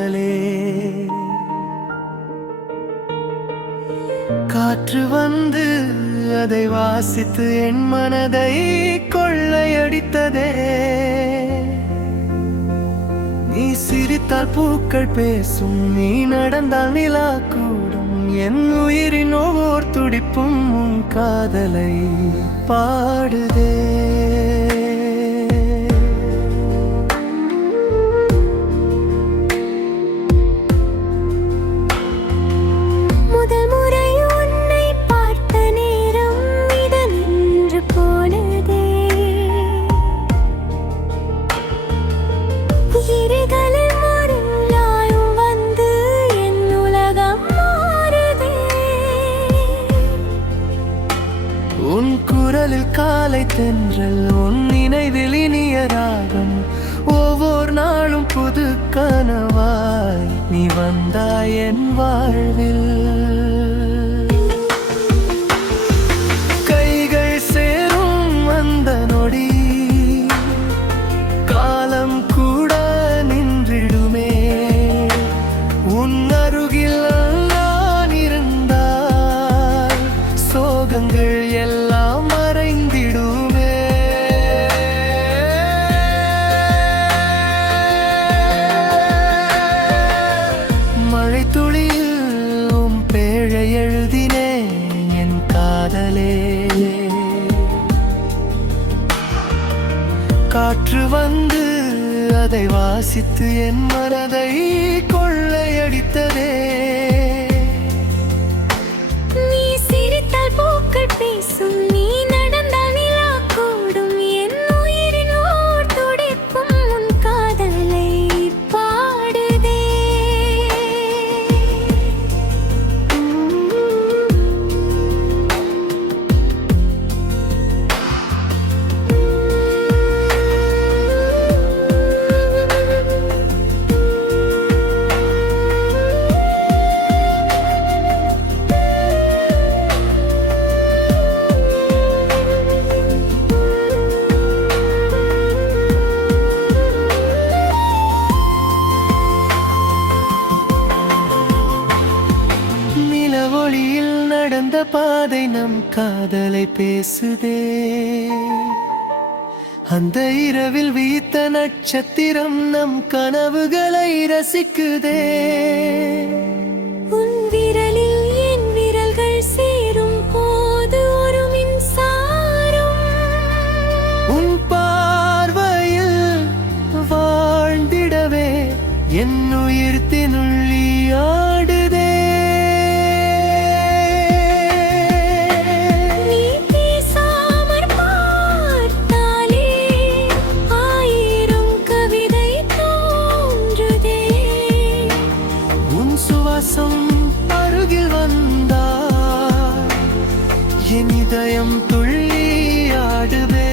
காதலே. காற்று வந்து அதை வாசித்து என் மனதை கொள்ளையடித்ததே. நீ சிரித்தால் பூக்கள் பேசும், நீ நடந்தால் நிலா கூடும். என் உயிரின் ஒவ்வொரு துடிப்பும் உன் காதலை பாடுதே. உன் குரலில் காலை தென்றல், உன் நினைவில் இனிய ராகம். ஒவ்வொரு நாளும் புது கனவாய் நீ வந்தாய் என் வாழ்வில். கைகள் சேரும் அந்த நொடி காலம் கூட நின்றிடுமே. உன் அருகில் நான் இருந்தால் சோகங்கள் எல்லாம் மறைந்திடுமே. மழை துளியில் உன் பேழை எழுதினேன் என் காதலே. காற்று வந்து அதை வாசித்து என் மனதை கொள்ளையடித்ததே. நீ சிரித்தால் பூக்கள் பேசும், நீ நடந்தால் நிலா கூடும். என் உயிரின் ஓர் துடிப்பும் உன் காதலை பாடுதே. நிலவொளியில் நடந்த பாதை நம் காதலை பேசுதே. அந்த இரவில் வீத்த நட்சத்திரம் நம் கனவுகளை ரசிக்குதே. உன் விரலில் என் விரல்கள் சேரும் போது ஒரு மின்சாரம். உன் பார்வையில் வாழ்ந்திடவே என் உயிர் தினுள்ளி ஆடுதே. நீ பேசாமற் பார்த்தாலே ஆயிரம் கவிதை தோன்றுதே. உன் சுவாசம் அருகில் வந்தால் என் இதயம் துள்ளி ஆடுதே.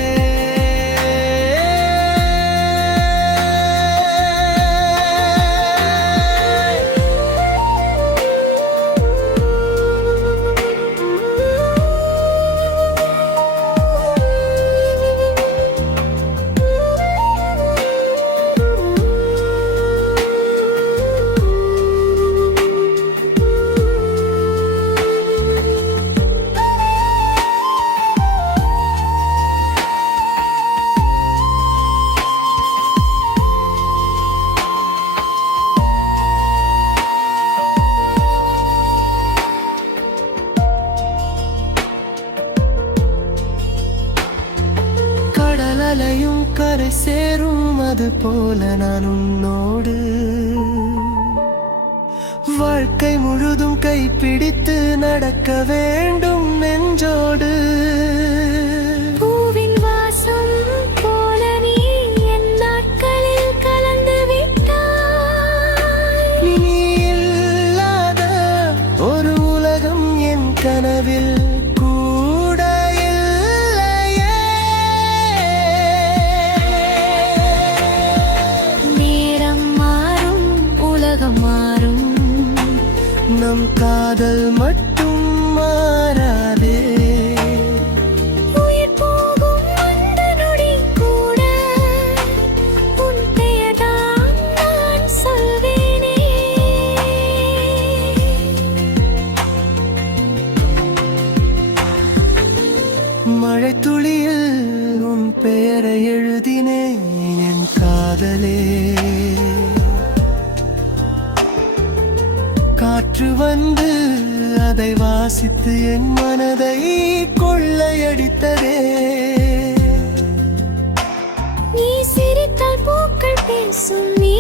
அலையும் கரை சேரும், அது போல நான் உன்னோடு வாழ்க்கை முழுதும் கைப்பிடித்து நடக்க வேண்டும் நெஞ்சோடு. பூவின் வாசம் போல நீ என் நாட்களில் கலந்து விட்டாய். நீ இல்லாத ஒரு உலகம் என் கனவில் கூட இல்லையே. நேரம் மாறும், உலகம் மாறும், நம் காதல் மட்டும் மாறாதே. உயிர் போகும் அந்த நொடி கூட உன் பெயர்தான் நான் சொல்வேனே. காற்று வந்து அதை வாசித்து என் மனதை கொள்ளையடித்ததே. நீ சிரித்தால் பூக்கள் பேசும், நீ